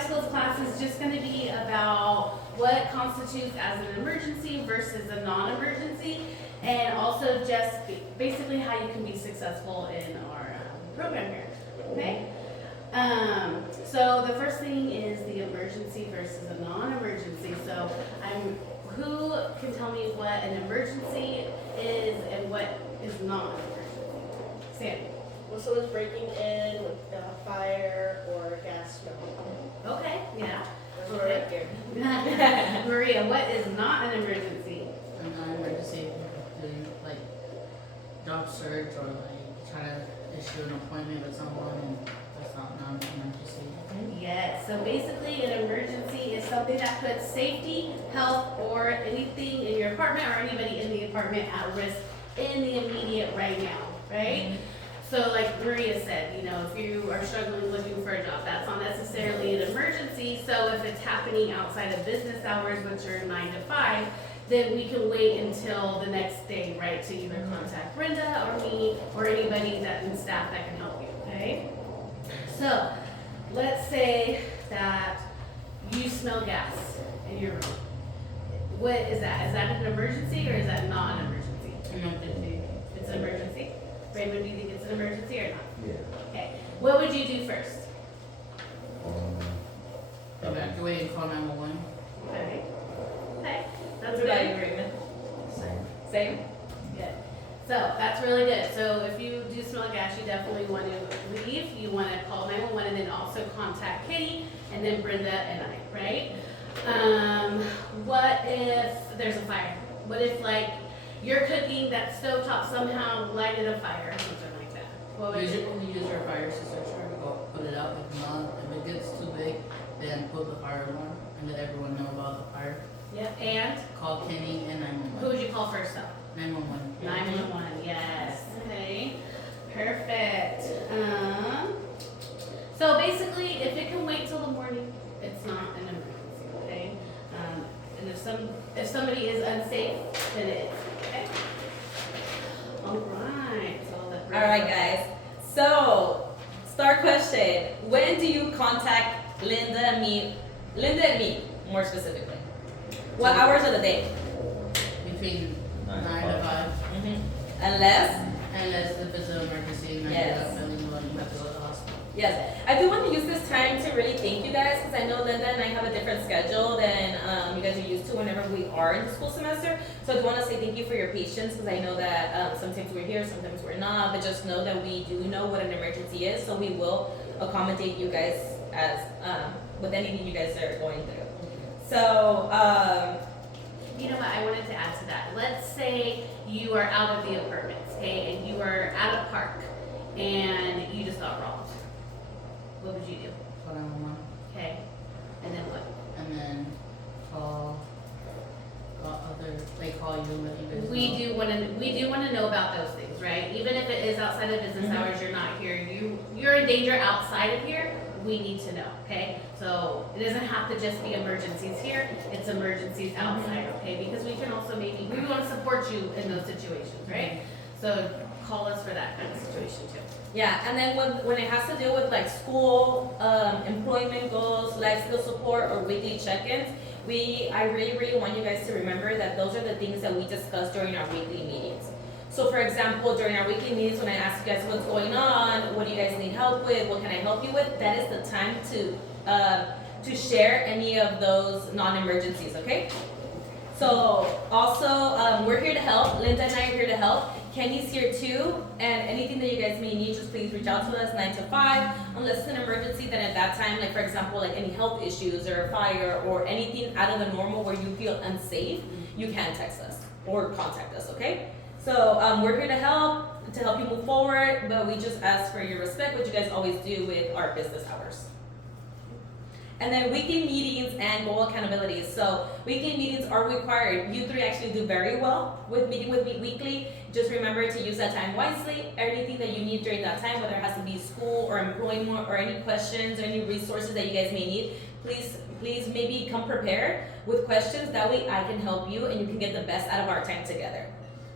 life skills class is just going to be about what constitutes as an emergency versus a non-emergency, and also just basically how you can be successful in our program here. Okay. So the first thing is the emergency versus a non-emergency. So who can tell me what an emergency is and what is not an emergency? Sandy. When someone's breaking in with a fire or a gas spill. Okay, yeah. That's right here. Maria, what is not an emergency? A non-emergency, doing like job search or like try to issue an appointment with someone, and that's not non-emergency. Yes, so basically an emergency is something that puts safety, health, or anything in your apartment or anybody in the apartment at risk in the immediate right now, right? So like Maria said, if you are struggling looking for a job, that's not necessarily an emergency. So if it's happening outside of business hours, which are 9 to 5, then we can wait until the next day, right, to either contact Brenda or me or anybody that in staff that can help you, okay? So let's say that you smell gas in your room. What is that? Is that an emergency or is that not an emergency? Emergency. It's an emergency? Raymond, do you think it's an emergency or not? Yeah. Okay. What would you do first? Evacuate and call 911. Okay. Okay. That's What about you, good. Raymond? Same? Good. So that's really good. So if you do smell gas, you definitely want to leave. You want to call 911 and then also contact Katie and then Brenda and I, right? What if there's a fire? What if you're cooking, that stovetop somehow lighted a fire or something like that? What would you? Usually use your fire extinguisher to go put it out. If not, if it gets too big, then put the fire alarm and let everyone know about the fire. Yeah, and Call Kenny and who 911. would you call first though? 911. 911, yes. Okay, perfect. So basically, if it can wait till the morning, it's not an emergency, okay? And if somebody is unsafe, then it is, okay? All right, so I'll let Brenda All right, go. guys. So, start question. When do you contact Linda and me? Linda and me, more specifically. What hours of the day? Between 9 9 to to 5. Unless, Unless if it's an emergency and Yes. you're not feeling well, you have to go to the hospital. yes. I do want to use this time to really thank you guys, because I know Linda and I have a different schedule than you guys are used to whenever we are in the school semester. So I do want to say thank you for your patience, because I know that sometimes we're here, sometimes we're not, but just know that we do know what an emergency is, so we will accommodate you guys as with anything you guys are going through. So, You know what, I wanted to add to that. Let's say you are out of the apartments, okay, and you are at a park and you just got robbed. What would you do? Call 911. Okay, and then what? And then call they call you and let you guys know. We do want to know about those things, right? Even if it is outside of business Mhm. hours, you're not here, you're in danger outside of here, we need to know, okay? So it doesn't have to just be emergencies here, it's emergencies outside, okay? Because we can also we want to support you in those situations, right? So call us for that kind of situation too. yeah, and then when it has to do with like school, employment goals, life skill support, or weekly check-ins, I really, really want you guys to remember that those are the things that we discuss during our weekly meetings. So for example, during our weekly meetings, when I ask you guys what's going on, what do you guys need help with, what can I help you with, that is the time to share any of those non-emergencies, okay? So also, we're here to help. Linda and I are here to help. Kenny's here too, and anything that you guys may need, just please reach out to us 9 to 5. Unless it's an emergency, then at that time, like for example, like any health issues or a fire or anything out of the normal where you feel unsafe, you can text us or contact us, okay? So we're here to help you move forward, but we just ask for your respect, which you guys always do with our business hours. And then weekly meetings and goal accountabilities. So weekly meetings are required. You three actually do very well with meeting with me weekly. Just remember to use that time wisely. Anything that you need during that time, whether it has to be school or employment or any questions or any resources that you guys may need, please maybe come prepared with questions. That way I can help you and you can get the best out of our time together.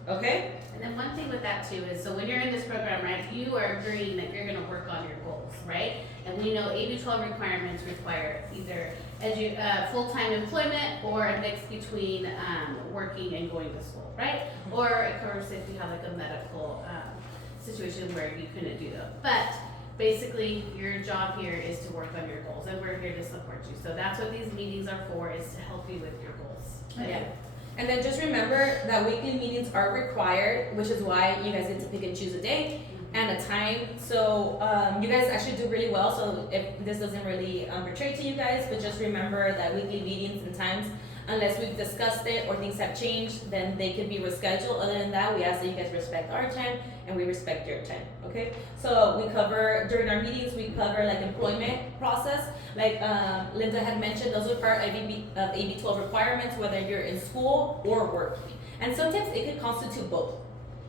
okay? And then one thing with that too is, so when you're in this program, right, you are agreeing that you're gonna work on your goals, right? And we know AB 12 requirements require either full-time employment or a mix between working and going to school, right? Or it covers if you have like a medical situation where you couldn't do that. But basically, your job here is to work on your goals, and we're here to support you. So that's what these meetings are for, is to help you with your goals. Yeah. And then just remember that weekly meetings are required, which is why you guys get to pick and choose a day and a time. So you guys actually do really well. So if this doesn't really betray to you guys, but just remember that weekly meetings and times, unless we've discussed it or things have changed, then they can be rescheduled. Other than that, we ask that you guys respect our time and we respect your time, okay? So we cover, during our meetings, we cover like employment process. Like Linda had mentioned, those are part of AB 12 requirements, whether you're in school or working. And sometimes it could constitute both,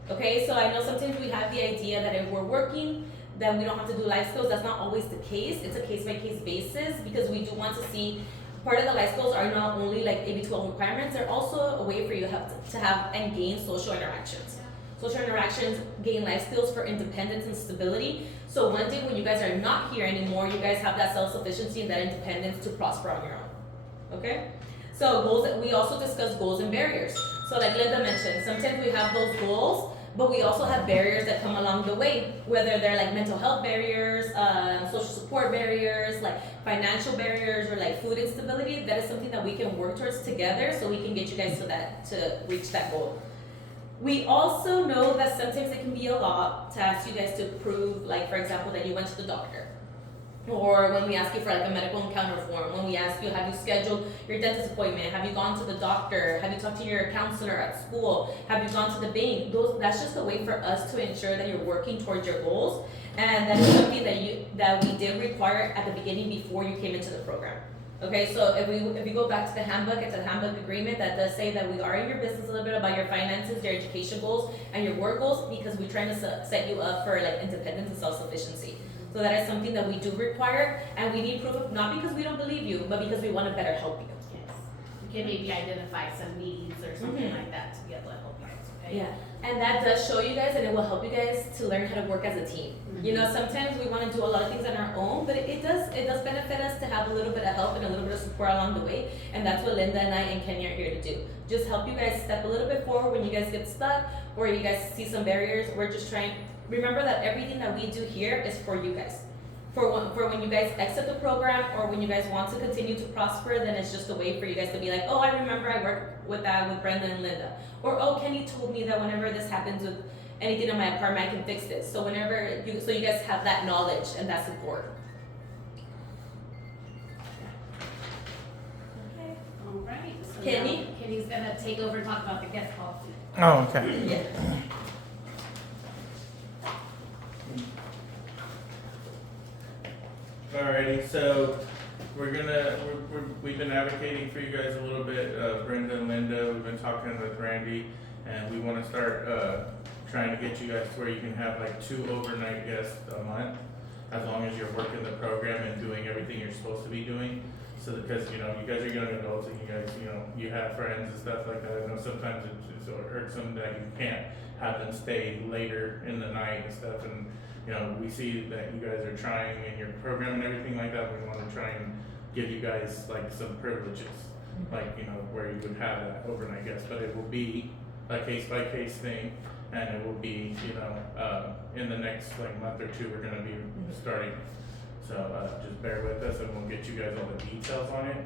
okay? So I know sometimes we have the idea that if we're working, then we don't have to do life skills. That's not always the case. It's a case-by-case basis, because we do want to see part of the life skills are not only like AB 12 requirements, they're also a way for you to have and gain social interactions. Social interactions gain life skills for independence and stability. So one day when you guys are not here anymore, you guys have that self-sufficiency and that independence to prosper on your own, okay? So goals, we also discuss goals and barriers. So like Linda mentioned, sometimes we have those goals, but we also have barriers that come along the way, whether they're like mental health barriers, social support barriers, like financial barriers, or like food instability. That is something that we can work towards together, so we can get you guys to reach that goal. We also know that sometimes it can be a lot to ask you guys to prove, like for example, that you went to the doctor. Or when we ask you for like a medical encounter form, when we ask you, have you scheduled your dentist appointment? Have you gone to the doctor? Have you talked to your counselor at school? Have you gone to the bank? That's just a way for us to ensure that you're working towards your goals. And that is something that we did require at the beginning before you came into the program. Okay, so if we go back to the handbook, it's a handbook agreement that does say that we are in your business a little bit about your finances, your education goals, and your work goals, because we're trying to set you up for like independence and self-sufficiency. So that is something that we do require, and we need proof of, not because we don't believe you, but because we want to better help you. Yes. You can maybe identify some needs or something like that to be able to help you guys, okay? Yeah, and that does show you guys, and it will help you guys to learn how to work as a team. You know, sometimes we want to do a lot of things on our own, but it does benefit us to have a little bit of help and a little bit of support along the way, and that's what Linda and I and Kenya are here to do. Just help you guys step a little bit forward when you guys get stuck, or you guys see some barriers. We're just trying, remember that everything that we do here is for you guys. For when you guys exit the program, or when you guys want to continue to prosper, then it's just a way for you guys to be like, oh, I remember I worked with that with Brenda and Linda. Or, oh, Kenny told me that whenever this happens with anything in my apartment, I can fix this. So so you guys have that knowledge and that support. Okay, all right. So Kenny? now Kenny's gonna take over and talk about the guest policy. Oh, okay. Yeah. Alrighty, so we've been advocating for you guys a little bit, Brenda and Linda, we've been talking with Randy, and we wanna start, trying to get you guys to where you can have like 2 overnight guests a month, as long as you're working the program and doing everything you're supposed to be doing. So because, you know, you guys are young adults and you guys, you know, you have friends and stuff like that. I know sometimes it hurts them that you can't have them stay later in the night and stuff. And, you know, we see that you guys are trying in your program and everything like that. We want to try and give you guys like some privileges, like, you know, where you would have that overnight guest, but it will be a case by case thing. And it will be, you know, in the next like month or 2, we're gonna be starting. So just bear with us, and we'll get you guys all the details on it.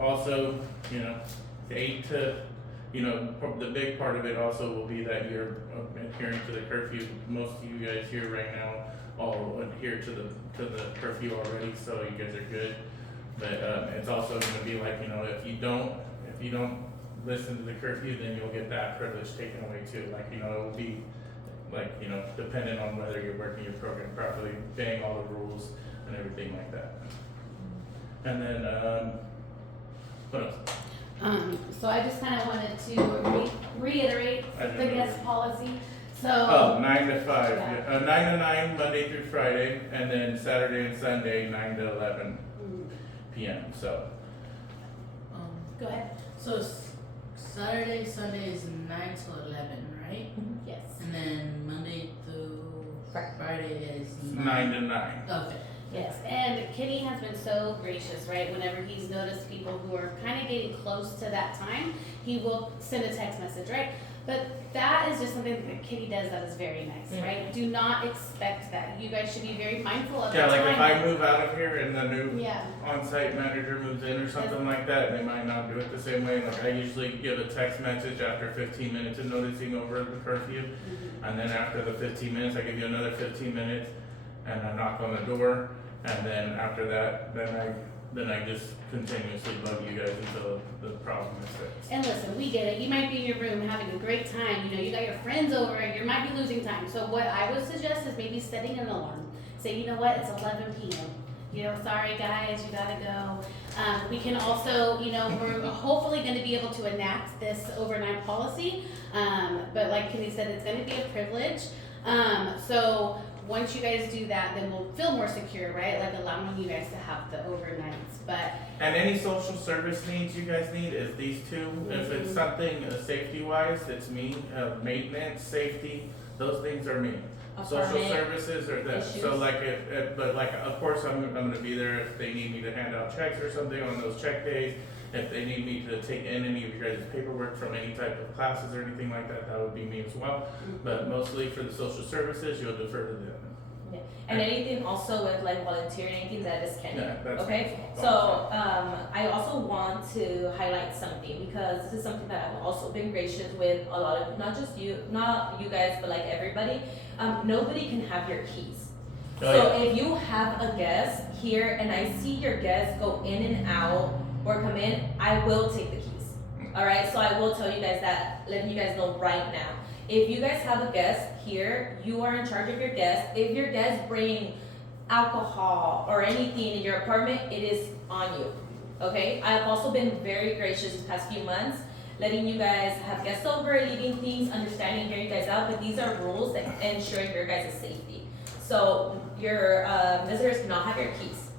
Also, you know, the big part of it also will be that you're adhering to the curfew. Most of you guys here right now all adhere to the curfew already, so you guys are good. But it's also gonna be like, you know, if you don't listen to the curfew, then you'll get that privilege taken away too. Like, you know, it will be like, you know, dependent on whether you're working your program properly, obeying all the rules and everything like that. And then, what else? So I just kind of wanted to reiterate the guest policy. So 9 to 5, Yeah. 9 to 9 Monday through Friday, and then Saturday and Sunday 9 to 11 p.m. So go ahead. So Saturday, Sunday is 9 till 11, right? Yes. And then Monday through Friday is 9 to 9. Okay. Yes, and Kenny has been so gracious, right? Whenever he's noticed people who are kind of getting close to that time, he will send a text message, right? But that is just something that Kenny does that is very nice, right? Do not expect that. You guys should be very mindful of Yeah, the like time. if I move out of here and the new Yeah, on-site manager moves in or something like that, they might not do it the same way. Like I usually give a text message after 15 minutes of noticing over the curfew. And then after the 15 minutes, I give you another 15 minutes and I knock on the door. And then after that, then I just continuously bug you guys until the problem is fixed. and listen, we get it. You might be in your room having a great time. You know, you got your friends over, you might be losing time. So what I would suggest is maybe setting an alarm. Say, you know what, it's 11 p.m. You know, sorry guys, you gotta go. We can also, you know, we're hopefully gonna be able to enact this overnight policy. But like Kenny said, it's gonna be a privilege. So once you guys do that, then we'll feel more secure, right? Like allowing you guys to have the overnights. But And any social service needs you guys need is these two. If it's something safety wise, it's me. Maintenance, safety, those things are me. Social Apartment services are them. So issues. like but like of course I'm gonna be there if they need me to hand out checks or something on those check days. If they need me to take in any of your guys' paperwork from any type of classes or anything like that, that would be me as well. But mostly for the social services, you'll defer to them. Yeah. And anything also with like volunteering, anything that is Kenny. Yeah, that's Okay, so I also want to highlight something because this is something that I've also been gracious with a lot of, not you guys, but like everybody. Nobody can have your keys. Oh, So if you have a guest here and I see your guest go in and out or come in, I will take the keys. All right, so I will tell you guys that, letting you guys know right now. If you guys have a guest here, you are in charge of your guest. If your guests bring alcohol or anything in your apartment, it is on you. Okay? I've also been very gracious these past few months, letting you guys have guests over, leaving things, understanding, hearing you guys out, but these are rules that ensure your guys' safety. So your visitors cannot have your keys.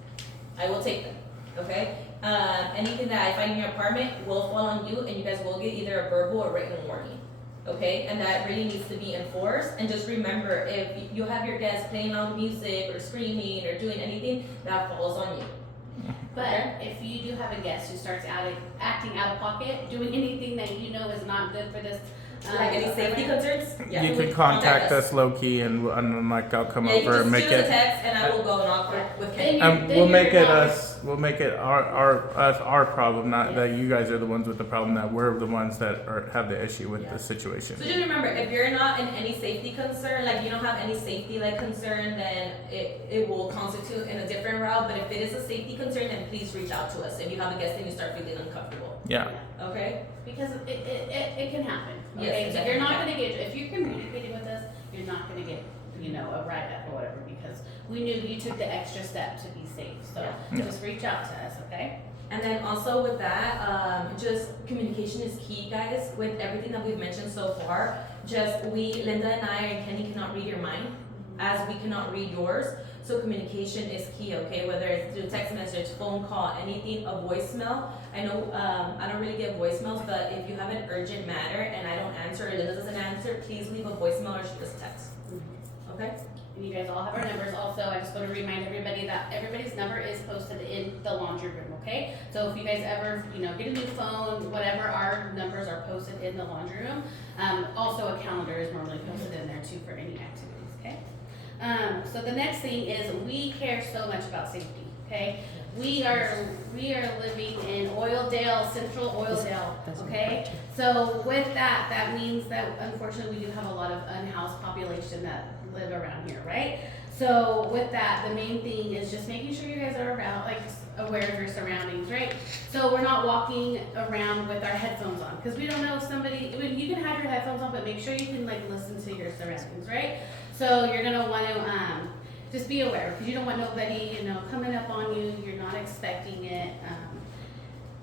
I will take them. Okay? Anything that I find in your apartment will fall on you, and you guys will get either a verbal or written warning. Okay, and that really needs to be enforced. And just remember, if you have your guests playing loud music or screaming or doing anything, that falls on you. But if you do have a guest who starts acting out of pocket, doing anything that you know is not good for this, Like any safety concerns? Yeah. You can contact us low key and like I'll come Yeah, you over can and just make shoot us a it. text and I will go and offer with Kenny. Then We'll make you're it not- we'll make it our problem, not that you guys are the ones with the problem, that we're the ones that have the issue with the situation. So just remember, if you're not in any safety concern, like you don't have any safety like concern, then it will constitute in a different route. But if it is a safety concern, then please reach out to us if you have a guest and you start feeling uncomfortable. Yeah. Okay? Because it can happen. Yes, Okay, it so you're not definitely gonna get, if you're communicating with us, you're not gonna get, you know, a write-up or whatever, because we knew you took the extra step to be safe, so Yeah. just reach out to us, okay? And then also with that, just communication is key, guys, with everything that we've mentioned so far. Just Linda and I and Kenny cannot read your mind, as we cannot read yours. So communication is key, okay? Whether it's through text message, phone call, anything, a voicemail. I know I don't really get voicemails, but if you have an urgent matter and I don't answer or Linda doesn't answer, please leave a voicemail or shoot us a text. Okay? And you guys all have our numbers. Also, I just want to remind everybody that everybody's number is posted in the laundry room, okay? So if you guys ever, you know, get a new phone, whatever, our numbers are posted in the laundry room. Also, a calendar is normally posted in there too for any activities, okay? So the next thing is we care so much about safety, okay? We are living in Oildale, Central Oildale, okay? So with that, that means that unfortunately we do have a lot of unhoused population that live around here, right? So with that, the main thing is just making sure you guys are around, like, aware of your surroundings, right? So we're not walking around with our headphones on, because we don't know if somebody, I mean, you can have your headphones on, but make sure you can like listen to your surroundings, right? So you're gonna want to just be aware, because you don't want nobody, you know, coming up on you. You're not expecting it.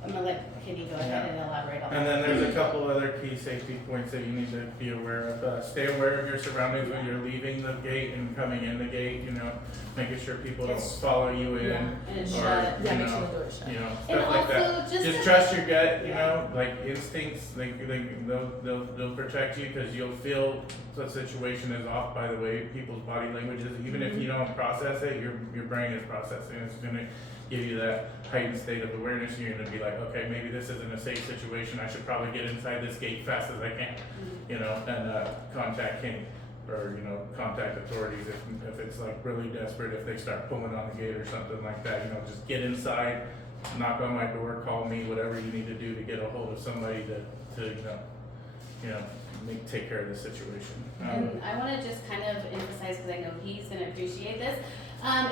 I'm gonna let Kenny go go ahead and elaborate on that. And then there's a couple other key safety points that you need to be aware of. Stay aware of your surroundings when you're leaving the gate and coming in the gate, you know, making sure people don't follow you in. And it's Or, shut. Yeah, you make sure know, the door is shut. you know, And stuff like that. also, Just trust your gut, you know, like instincts, they'll protect you because you'll feel the situation is off by the way people's body language is. Even if you don't process it, your brain is processing. It's gonna give you that heightened state of awareness. You're gonna be like, okay, maybe this isn't a safe situation. I should probably get inside this gate fast as I can, you know, and contact Kenny or, you know, contact authorities if it's like really desperate, if they start pulling on the gate or something like that, you know, just get inside, knock on my door, call me, whatever you need to do to get a hold of somebody to take care of the situation. And I want to just kind of emphasize, because I know he's going to appreciate this.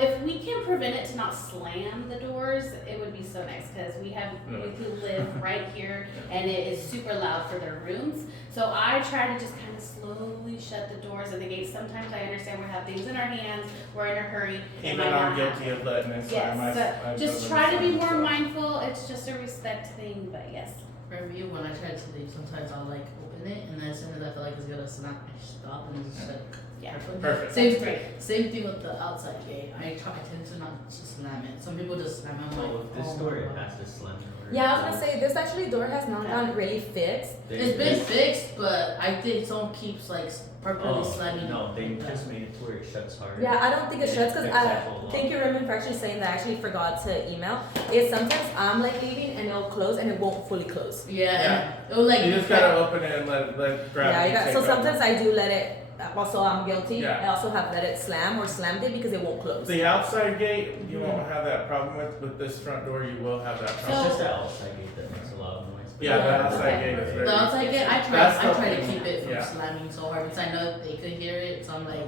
If we can prevent it to not slam the doors, it would be so nice, because we have youth who live right here and it is super loud for their rooms. So I try to just kind of slowly shut the doors and the gates. Sometimes I understand we have things in our hands, we're in a hurry. Even I'm guilty of letting it slide. Yes, so just try to be more mindful. It's just a respect thing, but yes. For me, when I try to leave, sometimes I'll like open it, and then as soon as I feel like it's gonna snap, I stop and just shut it. Yeah. Perfect. Same, Great. same thing with the outside gate. I tend to not just slam it. Some people just slam it. I'm like, Well, with this oh door, my it God. has to slam the door. Yeah, I was gonna say, this actually door has not gotten really fixed. It's been fixed, but I think someone keeps like purposely slamming. No, they like that. just made it to where it shuts hard. Yeah, I don't think it shuts, because Fix that whole lock. thank you, Raymond, for actually saying that. I actually forgot to email. It's sometimes I'm like leaving and it'll close and it won't fully close. Yeah, and it was like You just gotta open it and let Yeah, gravity you got, take so over. sometimes I do let it, also I'm guilty. Yeah. I also have let it slam or slammed it because it won't close. The outside gate, you won't have that problem with this front door, you will have that It's problem. just the outside gate that makes a lot of noise. Yeah, the Yeah. outside gate is very. the outside gate. I That's try the to thing. keep it from Yeah. slamming so hard because I know that they could hear it. So I'm like,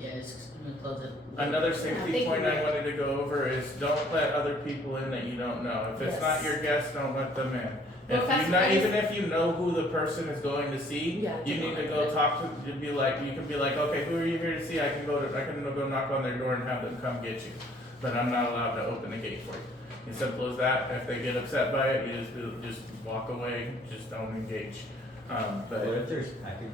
yeah, it's gonna close it. Another Yeah, safety thank point you. I wanted to go over is don't let other people in that you don't know. If it's not Yes. your guest, don't let them in. Well, If that's you not, nice. even if you know who the person is going to see, Yeah, you need to go talk to, you can be like, okay, who are you here to see? I can go knock on their door and have them come get you. But I'm not allowed to open the gate for you. As simple as that. If they get upset by it, you just walk away, just don't engage. But What if there's packages?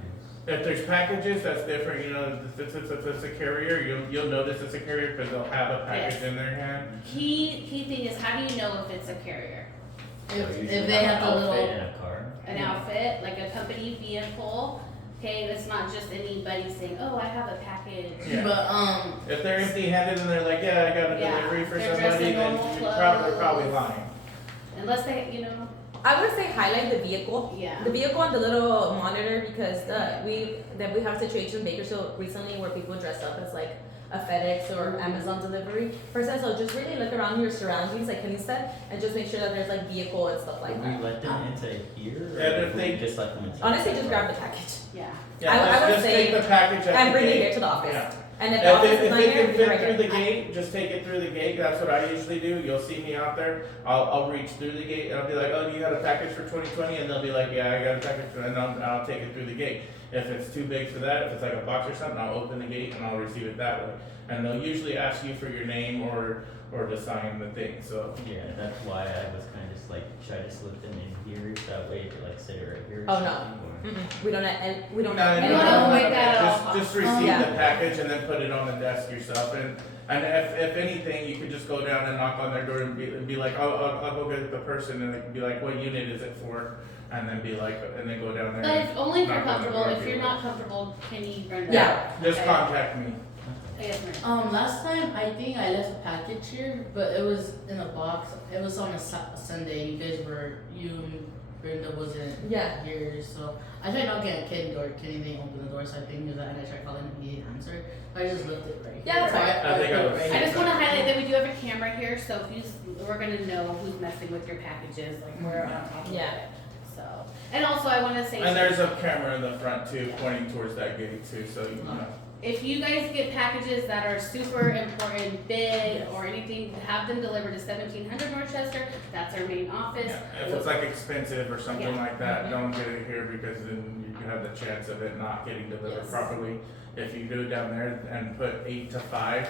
if there's packages, that's different, you know, if it's a carrier, you'll notice it's a carrier because they'll have a package Yes. in their hand. Key thing is, how do you know if it's a carrier? If they have the an little. outfit in a car. An outfit, like a company vehicle. Okay, it's not just anybody saying, oh, I have a package. Yeah. But If they're empty handed and they're like, yeah, I got a Yeah, delivery for they're dressed somebody, in then normal they're probably clothes. lying. Unless they, you know, I would say highlight the vehicle. yeah. The vehicle and the little monitor, because we have a situation in Bakersfield recently where people dress up as like a FedEx or Amazon delivery person. So just really look around your surroundings, like Kenny said, and just make sure that there's like vehicle and stuff like Would we that. let them into here, or And if would they- we just let them into? Honestly, the just car? grab the package Yeah. Yeah, I would just say- take the package at and the bring it gate. here to the office. Yeah. And if the office If is it not can here, fit right through the here. gate, just take it through the gate. That's what I usually do. You'll see me out there. I'll reach through the gate and I'll be like, oh, you got a package for 2020? And they'll be like, yeah, I got a package for, and I'll take it through the gate. If it's too big for that, if it's like a box or something, I'll open the gate and I'll receive it that way. And they'll usually ask you for your name or to sign the thing. So Yeah, that's why I was kind of just like, should I just let them in here, that way to like sit it right here or Oh, no. something, or- We don't, and we don't. No, You no, wanna no, no, avoid that at all just costs. receive Yeah. the package and then put it on the desk yourself. And if anything, you could just go down and knock on their door and be like, oh, I'll go get the person, and they can be like, what unit is it for? And then be like, and then go down there. But and if only if you're knock on the comfortable. door and If be you're like- not comfortable, can you bring that? Yeah. Just Okay. contact me. Yes, ma'am. last time I think I left a package here, but it was in a box. It was on a Sunday. You and Brenda wasn't Yeah. here, so I tried not getting Kenny door. Kenny didn't open the door, so I think that, and I tried calling him, he didn't answer. I just left it right. Yeah, that's here. fine. I think I put it was- right I here. just want to highlight that we do have a camera here, so we're gonna know who's messing with your packages, like we're on top of Yeah. it. So, and also I want to say, And there's a camera in the front too, pointing towards that gate too, so you know. if you guys get packages that are super important, big or anything, have them delivered to 1700 Northchester. That's our main office. Yeah, if it's like expensive or something Yeah. like that, don't get it here because then you have the chance of it not getting delivered Yes. properly. If you do it down there and put 8 to 5,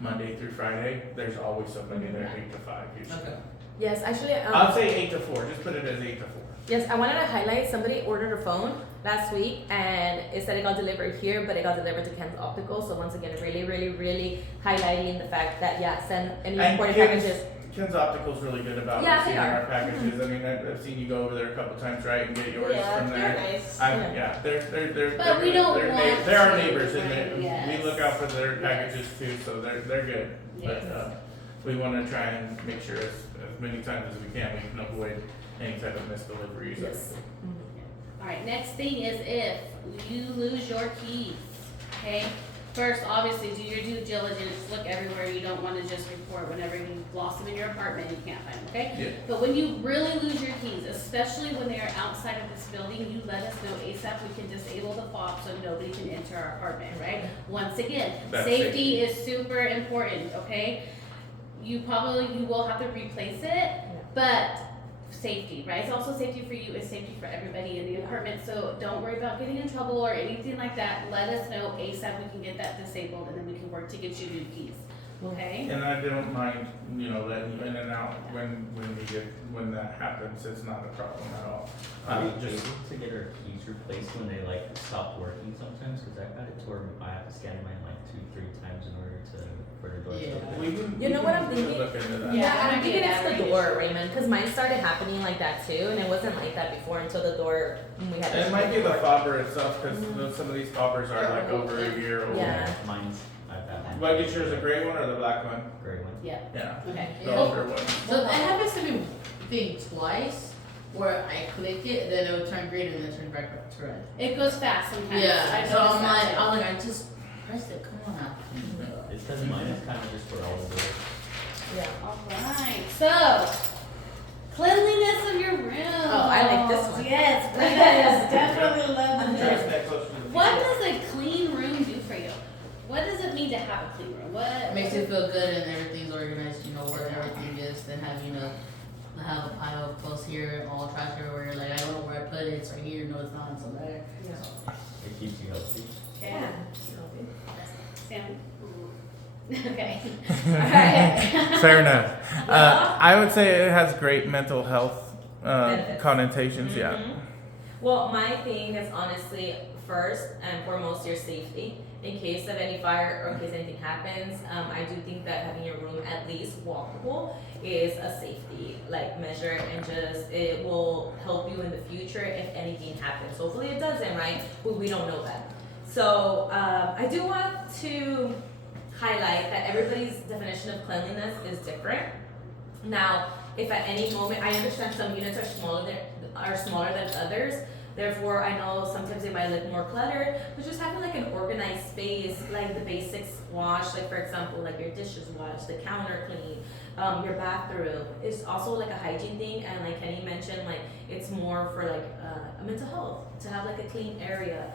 Monday through Friday, there's always somebody there 8 to 5 usually. Okay. Yes, actually, I'll say 8 to 4, just put it as 8 to 4. yes, I wanted to highlight, somebody ordered a phone last week and it said it got delivered here, but it got delivered to Ken's Optical. So once again, really highlighting the fact that, send any And imported Ken's- packages. Ken's Optical's really good about Yeah, they receiving are. our packages. I mean, I've seen you go over there a couple times, right, and get yours Yeah, from they're there. nice. Yeah, they're. But we don't they're want they're our to, neighbors, and right, yes. we look out for their packages too, so they're good. Yes. But we want to try and make sure as many times as we can avoid any type of missed deliveries. Yes. Alright, next thing is if you lose your keys, okay? First, obviously, do your due diligence, look everywhere, you don't wanna just report whenever you lost them in your apartment, you can't find them, okay? Yeah. But when you really lose your keys, especially when they are outside of this building, you let us know ASAP, we can disable the fob so nobody can enter our apartment, right? Once again, That's safety is super important, okay? You will have to replace it, but safety, right? It's also safety for you, it's safety for everybody in the apartment, so don't worry about getting in trouble or anything like that. Let us know ASAP, we can get that disabled and then we can work to get you new keys, okay? And I don't mind, letting you in and out when that happens, it's not a problem at all. Are we Just, able to get our keys replaced when they like stop working sometimes? Cause I've got it to where I have to scan mine like 2-3 times in order for the doors to open. we can. You know what I'm thinking? Look into that. Yeah, I'm that might be thinking a it's the battery door, issue. Raymond, because mine started happening like that too, and it wasn't like that before until the door, we had to. And it might be the door. fobber itself, because some of these fobbers are like over a year old. Yeah. Mine's, I've had mine. What, get yours, a gray one or the black one? Gray one. Yeah, Yeah. okay. The Yeah. older one. So it happens to me twice, where I click it, then it will turn green and then turn back up to red. It goes fast sometimes. Yeah, I so noticed I'm that like, too. I just pressed it, come on now. It's cause mine is kind of just for all the doors. Yeah. Alright, so, cleanliness of your room. Oh, I like this one. Yes, Brenda is definitely loving Try to this. stay close to the What people. does a clean room do for you? What does it mean to have a clean room? What? It makes you feel good and everything's organized, you know where everything is, then have, have a pile of clothes here, all trash everywhere, you're like, I don't know where I put it, it's right here, no it's not, it's over there. It keeps you healthy. Okay. Sam? Okay. Fair enough. I would say it has great mental health Benefits. connotations, Mhm. Well, my thing is honestly, first and foremost, your safety. In case of any fire or in case anything happens, I do think that having your room at least walkable is a safety measure, and just it will help you in the future if anything happens. Hopefully it doesn't, right? But we don't know that. So I do want to highlight that everybody's definition of cleanliness is different. Now, if at any moment, I understand some units are smaller than others. Therefore, I know sometimes they might look more cluttered, but just having like an organized space, like the basics wash, like for example, like your dishes washed, the counter clean, your bathroom is also like a hygiene thing. And like Kenny mentioned, like it's more for like a mental health to have like a clean area.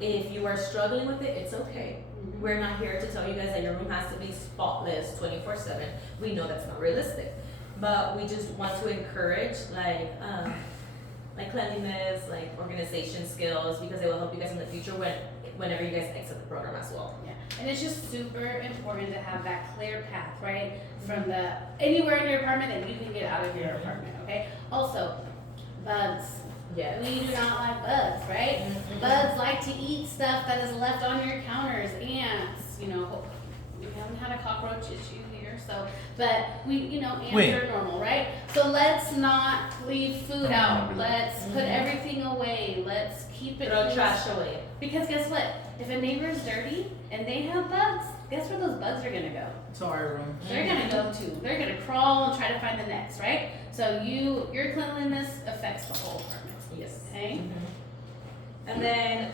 If you are struggling with it, it's okay. We're not here to tell you guys that your room has to be spotless 24/7. We know that's not realistic, but we just want to encourage like cleanliness, like organization skills, because it will help you guys in the future whenever you guys exit the program as well. Yeah, and it's just super important to have that clear path, right? From anywhere in your apartment that you can get out of your apartment, okay? Also, bugs. Yeah. We do not like bugs, right? Mhm. Bugs like to eat stuff that is left on your counters. Ants, we haven't had a cockroach issue here, so, but ants are normal, right? So let's not leave food out. Let's put everything away. Let's keep it. Throw trash away. Because guess what? If a neighbor's dirty and they have bugs, guess where those bugs are gonna go? To our room. They're gonna go to. They're gonna crawl and try to find the next, right? So your cleanliness affects the whole apartment. Yes. Okay. And then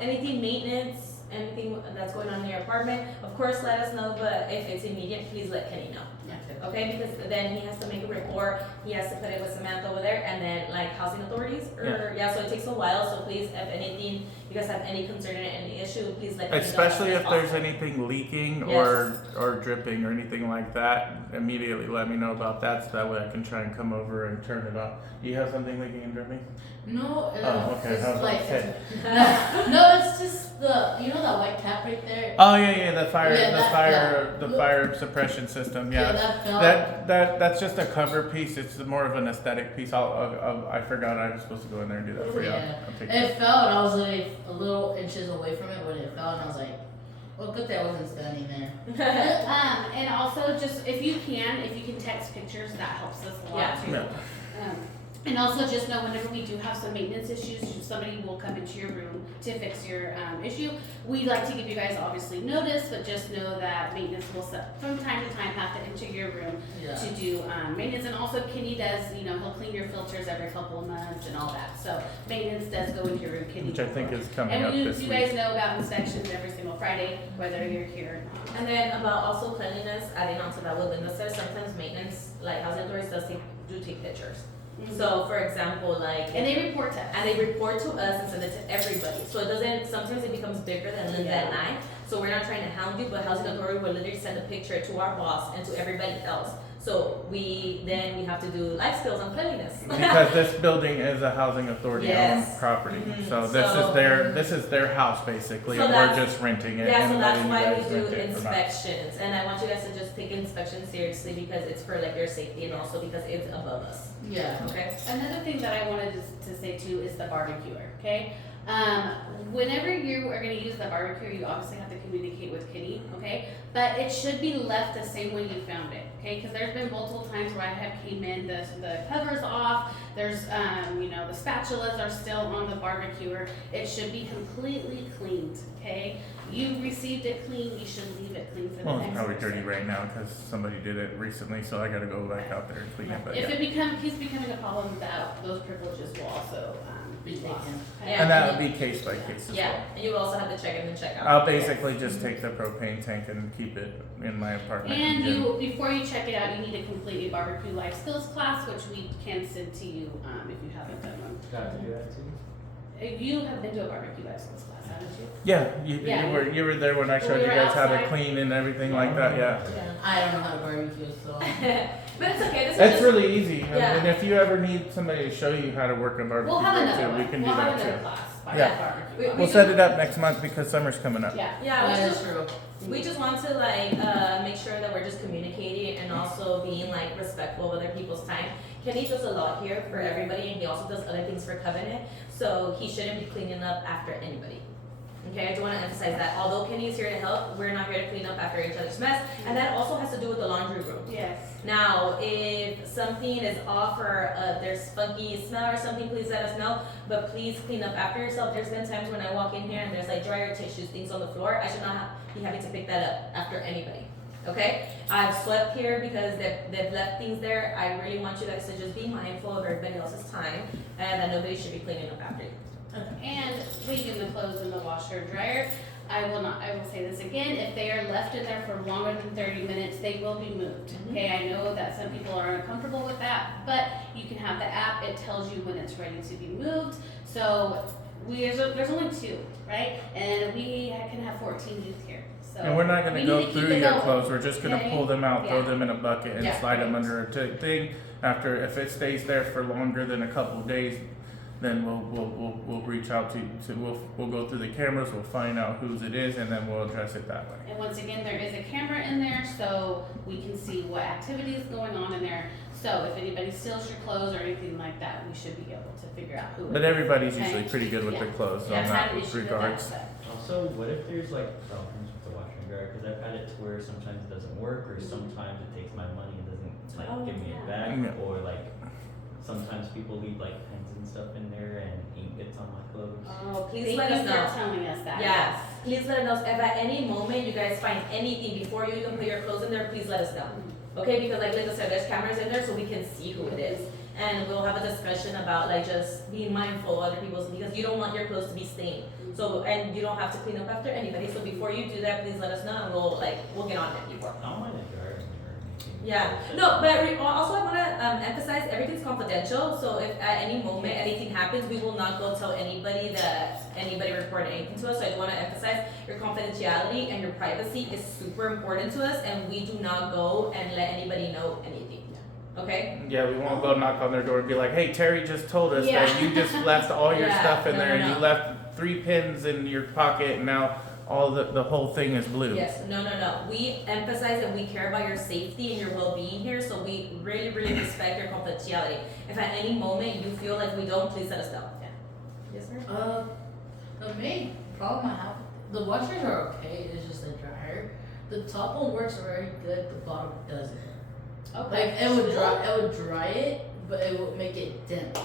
anything maintenance, anything that's going on in your apartment, of course let us know, but if it's immediate, please let Kenny know. Yeah. Okay, because then he has to make a report, he has to put it with Samantha over there, and then like housing authorities, so it takes a while, so please, if anything, you guys have any concern or any issue, please let me know. Especially as if soon as there's possible. anything leaking Yes. or dripping or anything like that, immediately let me know about that, so that way I can try and come over and turn it off. You have something leaking and dripping? No, Oh, okay, it's I was like, about to say. no, it's just You know that white cap right there? Oh yeah, the fire, Yeah, the that- fire suppression system. Yeah, that fell. that's just a cover piece. It's more of an aesthetic piece. I forgot I was supposed to go in there and do that for you. Yeah. I'll take It fell and I was like a little inches away from it when it fell and I was like, well, good thing I wasn't standing there. And also just if you can text pictures, that helps us a lot Yeah. too. Yeah. And also just know whenever we do have some maintenance issues, somebody will come into your room to fix your issue. We like to give you guys obviously notice, but just know that maintenance will from time to time have to enter your room Yeah. to do maintenance. And also Kenny does, he'll clean your filters every couple of months and all that. So maintenance does go into your room, Kenny. Which I think is coming And up you this you week. guys know about inspections every single Friday, whether you're here or not. And then about also cleanliness, adding on to that what Linda said, sometimes maintenance, like housing authorities do take pictures. So for example, like. And they report to us. And they report to us and send it to everybody. So it doesn't, sometimes it becomes bigger than Linda and I. So we're not trying to hound you, but housing authority will literally send a picture to our boss and to everybody else. So we have to do life skills on cleanliness. Because this building is a housing authority Yes. owned property, Mhm. so So- this is their house basically, So and we're that's- just renting it. Yeah, so and that's letting you why guys we do rent it for money. inspections. And I want you guys to just take inspections seriously because it's for like your safety and also because it's above us. Yeah. Okay? Another thing that I wanted to say too is the barbecuer, okay? Whenever you are gonna use the barbecuer, you obviously have to communicate with Kenny, okay? But it should be left the same way you found it, okay? Cause there's been multiple times where I have came in, the cover's off, there's, the spatulas are still on the barbecuer. It should be completely cleaned, okay? You received it clean, you should leave it clean for the Well, next it's probably person. dirty right now because somebody did it recently, so I gotta go back out there and clean it, but If yeah. it keeps becoming a problem, those privileges will also be Be lost. taken. okay? Yeah. And that would be case by case as Yeah, well. and you will also have to check in and check out. I'll basically just take the propane tank and keep it in my apartment. And gym. before you check it out, you need to complete a barbecue life skills class, which we can send to you, if you haven't done one. Got to do that too. You have been to a barbecue life skills class, haven't you? Yeah, Yeah. you were there when I When showed we you were guys how to outside. clean and everything like that, yeah. I don't know how to barbecue, so. But it's okay. This is It's just, really easy, Yeah. and if you ever need somebody to show you how to work a barbecue We'll have grill another too, one. we can do We'll have that another too. class, Yeah. barbecue. We We'll set it up next month because summer's coming up. Yeah. Yeah, That we is just, true. we just want to make sure that we're just communicating and also being like respectful of other people's time. Kenny does a lot here for everybody and he also does other things for Covenant, so he shouldn't be cleaning up after anybody. Okay, I do want to emphasize that although Kenny is here to help, we're not here to clean up after each other's mess, and that also has to do with the laundry room. Yes. Now, if something is off or there's funky smell or something, please let us know. But please clean up after yourself. There's been times when I walk in here and there's like dryer tissues, things on the floor. I should not be having to pick that up after anybody. Okay? I've slept here because they've left things there. I really want you guys to just be mindful of everybody else's time and that nobody should be cleaning up after you. And leaving the clothes in the washer and dryer. I will say this again, if they are left in there for longer than 30 minutes, they will be moved. Okay, I know that some people are uncomfortable with that, but you can have the app, it tells you when it's ready to be moved. So there's only 2, right? And we can have 14 youth here. So And we're not we gonna need go to keep through it your going. clothes, we're just gonna Okay? pull them out, throw Yeah. them in a bucket and Yeah. slide them under a thing. After, if it stays there for longer than a couple of days, then we'll reach out we'll go through the cameras, we'll find out whose it is, and then we'll address it that way. And once again, there is a camera in there, so we can see what activity is going on in there. So if anybody steals your clothes or anything like that, we should be able to figure out who it is. But everybody's Okay. usually pretty good with their clothes Yeah, on I've that had an issue with regards. that, Also, what if there's like problems with the washer and dryer? Because I've had it to where sometimes it doesn't work, or sometimes it takes my money and doesn't like Oh, give me it yeah. back, Yeah. or like sometimes people leave like pens and stuff in there and ink gets on my clothes. Oh, Thank please let you us know. for telling us that. Yeah, please let us know if at any moment you guys find anything before you even put your clothes in there, please let us know. Okay, because like Linda said, there's cameras in there so we can see who it is. And we'll have a discussion about like just being mindful of other people's, because you don't want your clothes to be stained. So, and you don't have to clean up after anybody, so before you do that, please let us know and we'll get on it before. I don't mind a dryer in there or anything. Yeah, no, but also I wanna emphasize, everything's confidential, so if at any moment anything happens, we will not go tell anybody that anybody reported anything to us, so I do wanna emphasize your confidentiality and your privacy is super important to us, and we do not go and let anybody know anything, okay? Yeah, we won't go knock on their door and be like, hey, Terry just told us Yeah. that you just left all your Yeah, stuff in no, there no, and no. you left 3 pins in your pocket and now all the whole thing is blue. Yes, no. We emphasize and we care about your safety and your well-being here, so we really, really respect your confidentiality. If at any moment you feel like we don't, please let us know. Yeah. Yes, sir? The main problem I have, the washers are okay, it's just the dryer. The top one works very good, the bottom doesn't. Okay. Like, it would dry it, but it would make it dent.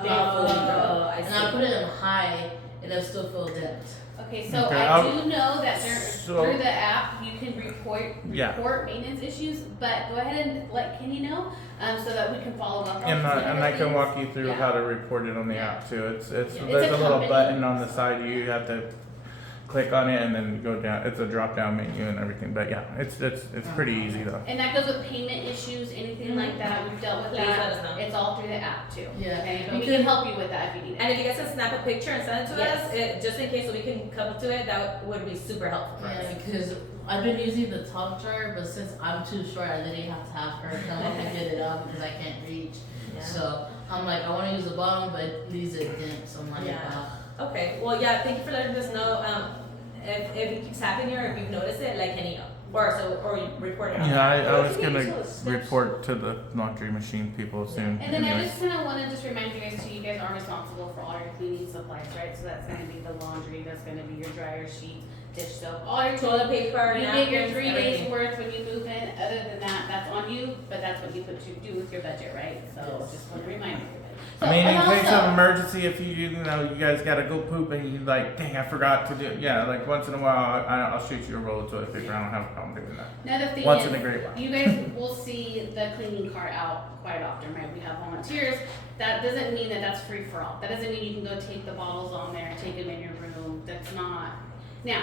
Oh, I And I see. put it in high, and it still feel dent. Okay, so Okay, I I'll- do know that so- through the app, you can report Yeah. maintenance issues, but go ahead and let Kenny know, so that we can follow up. on And some I can things. walk you through Yeah. how to report it on the app too. It's Yeah. there's It's a a little company. button on the side. You have to click on it and then go down. It's a drop down menu and everything. But yeah, it's pretty easy though. And that goes with payment issues, anything like that, we've dealt with Please let that, us know. it's all through the app too. Yeah. Okay, but we Because- can help you with that if you need And it. if you guys can snap a picture and send it to Yes. us, just in case so we can come to it, that would be super helpful for us. Yeah, because I've been using the top dryer, but since I'm too short, I didn't have to have her come up and get it out because I can't reach. Yeah. So I'm like, I want to use the bottom, but it leaves it dent. So I'm like, Yeah. Okay, well, yeah, thank you for letting us know. If it keeps happening or if you've noticed it, let Kenny know. Or you report it on. Yeah, I Well, was if you gonna need to steps- report to the laundry machine people soon. And then I anyways. just kinda wanna just remind you guys too, you guys are responsible for all your cleaning supplies, right? So that's gonna be the laundry, that's gonna be your dryer sheet, dish soap, all your Toilet paper, You get your napkins, 3 days everything. worth when you move in, other than that, that's on you, but that's what you put to do with your budget, right? So Yes. just wanna remind everybody. So, I mean, in and case also- of emergency, if you know you guys gotta go poop and you like, dang, I forgot to do. Yeah, like once in a while, I'll shoot you a roll of toilet paper. I don't have a problem doing that. Another thing Once is, in a great while. you guys will see the cleaning cart out quite often, right? We have volunteers. That doesn't mean that that's free for all. That doesn't mean you can go take the bottles on there and take them in your room. That's not. Now,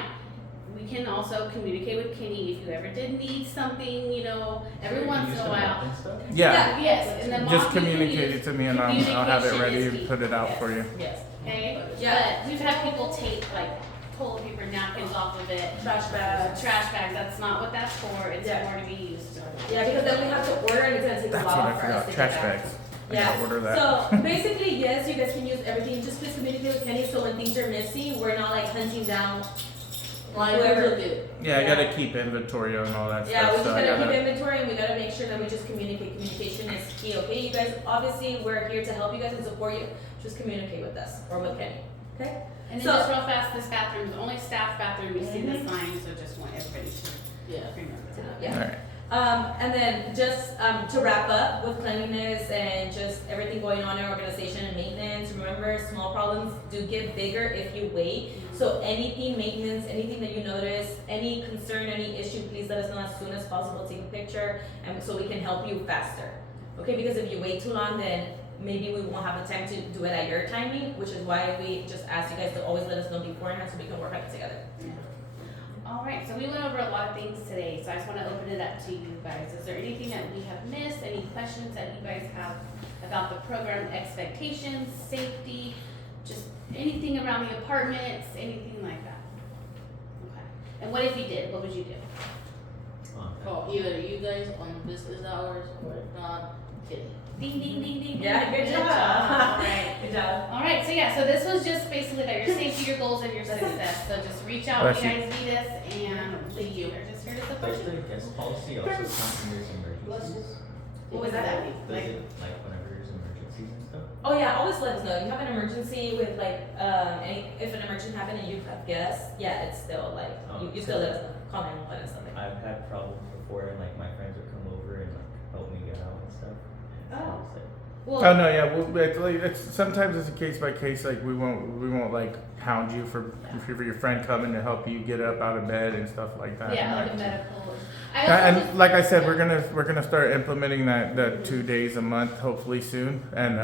we can also communicate with Kenny if you ever did need something, you know, every once in a while. Yeah, Yes, and the just mop you can communicate use- it to me and I'll have it ready communication is and key. put it out Yes. for you. Yes. Okay, Yeah. but we've had people take like toilet paper, napkins off of it, Trash bags. trash bags. That's not what that's for. It's Yeah. more to be used. Yeah, because then we have to order and it's gonna take a That's while what I for us forgot. to Trash get back. bags. I Yeah, gotta order that. so basically, yes, you guys can use everything, just please communicate with Kenny, so when things are missing, we're not like hunting down. like, Whoever- look at Yeah, I Yeah. gotta keep inventory on all that Yeah, we stuff. just So I gotta keep gotta. inventory and we gotta make sure that we just communicate, communication is key, okay? You guys, obviously, we're here to help you guys and support you, just communicate with us, or with Kenny, okay? And then So- just real fast, this bathroom is the only staff bathroom. You see the Mhm. sign, so just want everybody to yeah. remember that. Yeah. Alright. And then just to wrap up with cleanliness and just everything going on in our organization and maintenance, remember small problems do get bigger if you wait. So anything maintenance, anything that you notice, any concern, any issue, please let us know as soon as possible. Take a picture and so we can help you faster. Okay, because if you wait too long, then maybe we won't have the time to do it at your timing, which is why we just ask you guys to always let us know beforehand so we can work on it together. All right, so we went over a lot of things today, so I just want to open it up to you guys. Is there anything that we have missed? Any questions that you guys have about the program expectations, safety, just anything around the apartments, anything like that? Okay. And what if you did? What would you do? Call either you guys on business hours or if not, Kitty. Ding, ding, ding, ding. Yeah, ding. good job. All right. Good job. All right, so yeah, so this was just basically about your safety, your goals, and your success. So just reach out if you Bless you. guys need us, and we are just here to support Does you. the guest policy also count when there's emergencies? What was that? Does Like, it, like whenever there's emergencies and stuff? Oh yeah, always let us know. You have an emergency with like, if an emergency happened and you have guests, yeah, it's still like, you still let us know. Call 911 and stuff like that. I've had problems before and like my friends would come over and like help me get out and stuff. So Oh. it's like, well, Oh no, yeah. It's sometimes it's a case by case. Like we won't like hound you for your friend coming to help you get up out of bed and stuff like that. yeah, And like a that- medical. I also And just- like I said, we're gonna start implementing that 2 days a month, hopefully soon, and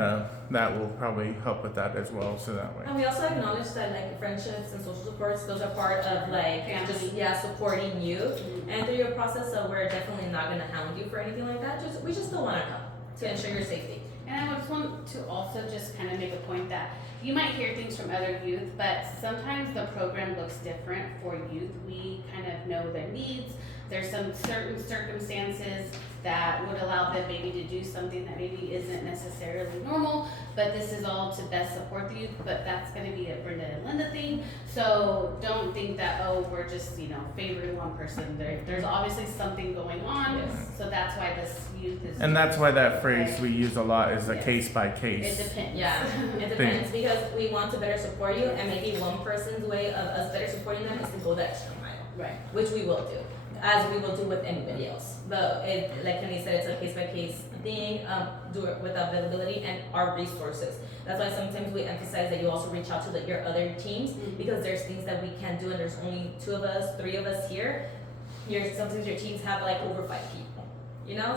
that will probably help with that as well. So that way. And we also acknowledge that like friendships and social supports, those are part of like just Family. supporting you and through your process. So we're definitely not gonna hound you for anything like that. We just still want to help to ensure your safety. And I just want to also just kind of make a point that you might hear things from other youth, but sometimes the program looks different for youth. We kind of know their needs. There's some certain circumstances that would allow them maybe to do something that maybe isn't necessarily normal, but this is all to best support the youth, but that's gonna be a Brenda and Linda thing. So don't think that, oh, we're just, favoring one person. There's obviously something going on, Yes. so that's why this youth is. And that's why that phrase we use a lot is a Yes. case by It case. depends. Yeah, it Thing. depends because we want to better support you, and maybe one person's way of us better supporting them is to go the extra mile, Right. which we will do, as we will do with anybody else. But like Kenny said, it's a case by case thing. Do it with availability and our resources. That's why sometimes we emphasize that you also reach out to your other teams because there's things that we can't do, and there's only 2 of us, 3 of us here. Sometimes your teams have like over 5 people.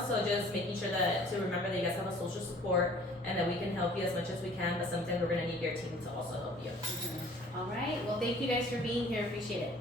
So just making sure that to remember that you guys have a social support and that we can help you as much as we can, but sometimes we're gonna need your team to also help you. All right, well, thank you guys for being here, appreciate it.